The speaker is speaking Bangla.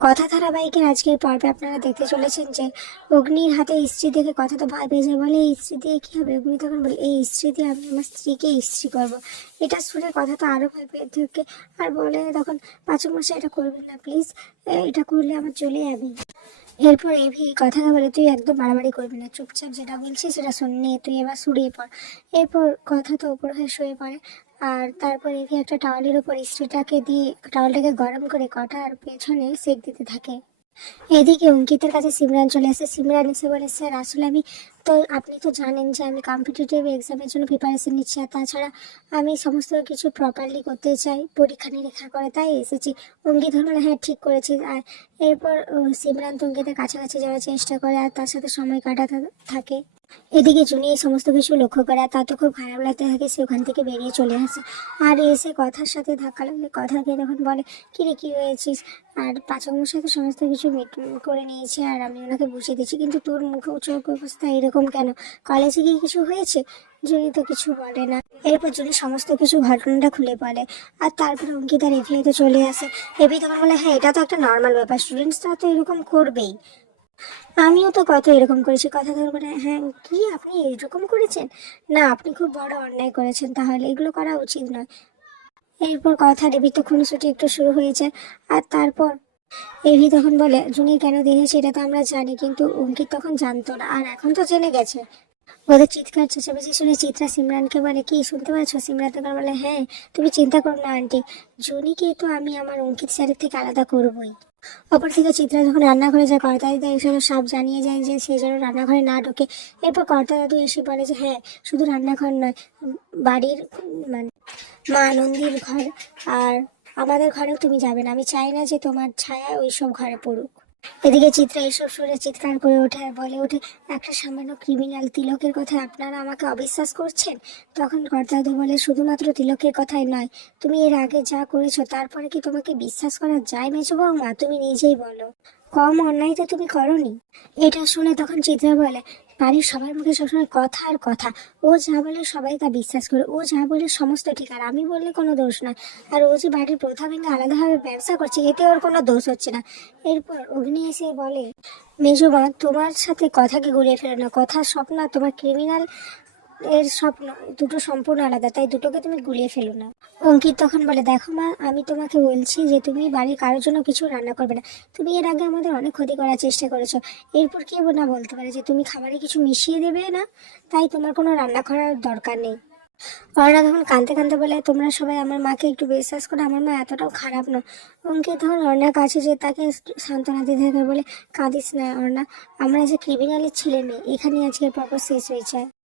কথা ধারাবাহিকের আজকের পর্বে আপনারা দেখতে চলেছেন যে অগ্নির হাতে স্ত্রী দেখে কথা তো ভয় পেয়ে বলে এই স্ত্রী দিয়ে কী হবে? অগ্নি তখন বলে, এই স্ত্রী দিয়ে আমি আমার স্ত্রীকে স্ত্রী করব। এটা শুনে কথা তো আরও ভয় পেয়ে আর বলে তখন, পাঁচক মাসে এটা করবেন না প্লিজ এটা করলে আমার চলে যাবে। এরপর এভি কথা বলে, তুই একদম বাড়াবাড়ি করবি না, চুপচাপ যেটা বলছিস সেটা শুন তুই এবার শুড়িয়ে পড়। এরপর কথা তো উপর হয়ে শুয়ে পড়ে। আর তারপরে এভি একটা টাওয়ালের উপর ইস্ত্রিটাকে দিয়ে, টাওয়ালটাকে গরম করে কটার পেছনে সেক দিতে থাকে। এদিকে অঙ্কিতের কাছে সিমরান চলে আসে। সিমরান এসে বলে, স্যার, আসলে আমি তো আপনি তো জানেন যে আমি কম্পিটিটিভ এক্সামের জন্য প্রিপারেশন নিচ্ছি আর তাছাড়া আমি সমস্ত কিছু প্রপারলি করতে চাই, পরীক্ষা নিরীক্ষা করে, তাই এসেছি। অঙ্কিত হলো হ্যাঁ ঠিক করেছিস আর এরপর সিমরান তো কাছাকাছি যাওয়ার চেষ্টা করে আর তার সাথে সময় কাটাতে থাকে। এদিকে জুনি এই সমস্ত কিছু লক্ষ্য করে আর তার তো খুব খারাপ লাগতে থাকে, সে ওখান থেকে বেরিয়ে চলে আসে। আর এসে কথার সাথে ধাক্কা লাগলে কথা কথাকে তখন বলে, কি রে, কি হয়েছিস? আর পাচক মশাই তো সমস্ত কিছু মিট করে নিয়েছে আর আমি ওনাকে বুঝিয়ে দিচ্ছি। কিন্তু তোর মুখে উচ্চ অবস্থা এরকম কেন? কলেজে গিয়ে কিছু হয়েছে? জুনি তো কিছু বলে না। এরপর জুনি সমস্ত কিছু ঘটনাটা খুলে বলে। আর তারপরে অঙ্কিতা রেভিতে চলে আসে। এভি তখন বলে হ্যাঁ এটা তো একটা নর্মাল ব্যাপার। স্টুডেন্টসরা তো এরকম করবেই। আমিও তো কত এরকম করেছি। কথা ধর মানে হ্যাঁ কি আপনি এরকম করেছেন? না, আপনি খুব বড় অন্যায় করেছেন। তাহলে এগুলো করা উচিত নয়। এরপর কথা দেবী তো খুনসুটি একটু শুরু হয়েছে। আর তারপর এভি তখন বলে, জুনি, কেন দিয়েছে সেটা তো আমরা জানি, কিন্তু অঙ্কিত তখন জানতো না, আর এখন তো জেনে গেছে। ওদের চিৎকার, চেঁচামেচি শুনে চিত্রা সিমরানকে বলে, কি, শুনতে পাচ্ছ? সিমরান তখন বলে হ্যাঁ তুমি চিন্তা করো না, আন্টি। জুনিকে তো আমি আমার অঙ্কিত স্যারের থেকে আলাদা করবোই। থেকে চিত্রা যখন রান্নাঘরে যায় কর্তা দাদা এসে সব জানিয়ে যায় যে সে যেন রান্নাঘরে না ঢোকে। এরপর কর্তা দাদু এসে বলে যে হ্যাঁ শুধু রান্নাঘর নয়, বাড়ির মানে মা আনন্দির ঘর আর আমাদের ঘরেও তুমি যাবে না। আমি চাই না যে তোমার ছায়া ওইসব ঘরে পড়ুক। এদিকে চিত্রা এসব শুনে চিৎকার করে ওঠে আর বলে ওঠে, একটা সামান্য ক্রিমিনাল তিলকের কথা আপনারা আমাকে অবিশ্বাস করছেন? তখন কর্তাদু বলে, শুধুমাত্র তিলকের কথাই নয়, তুমি এর আগে যা করেছ তারপরে কি তোমাকে বিশ্বাস করা যায় মেজো বৌমা? তুমি নিজেই বলো। কম অন্যায় তো তুমি করনি? এটা শুনে তখন চিত্রা বলে বাড়ির সবার মুখে সবসময় কথা আর কথা। ও যা বলে সবাই তা বিশ্বাস করে। ও যা বলে সমস্ত ঠিক। আর আমি বললে কোনো দোষ নয় আর ও যে বাড়ির প্রথা ভেঙে আলাদাভাবে ব্যবসা করছে, এতে ওর কোনো দোষ হচ্ছে না। এরপর অগ্নি এসে বলে মেজমা তোমার সাথে কথাকে গড়িয়ে ফেলে না? কথা স্বপ্ন তোমার ক্রিমিনাল এর স্বপ্ন, দুটো সম্পূর্ণ আলাদা, তাই দুটোকে তুমি গুলিয়ে ফেলো না। অঙ্কিত তখন বলে, দেখো মা, আমি তোমাকে বলছি যে তুমি বাড়ির কারোর জন্য কিছু রান্না করবে না। তুমি এর আগে আমাদের অনেক ক্ষতি করার চেষ্টা করেছ। এরপর কে না বলতে পারে যে তুমি খাবারে কিছু মিশিয়ে দেবে না? তাই তোমার কোনো রান্না করার দরকার নেই। অর্ণা তখন কাঁদতে কাঁদতে বলে, তোমরা সবাই আমার মাকে একটু বিশ্বাস করো, আমার মা এতটাও খারাপ না। অঙ্কিত তখন অর্ণার কাছে যে তাকে সান্ত্বনা দিতে থাকে বলে, কাঁদিস না অর্ণা, আমরা যে ক্রিমিনালের ছেলে মেয়ে, এখানেই আজকের পর্ব শেষ হয়ে যায়।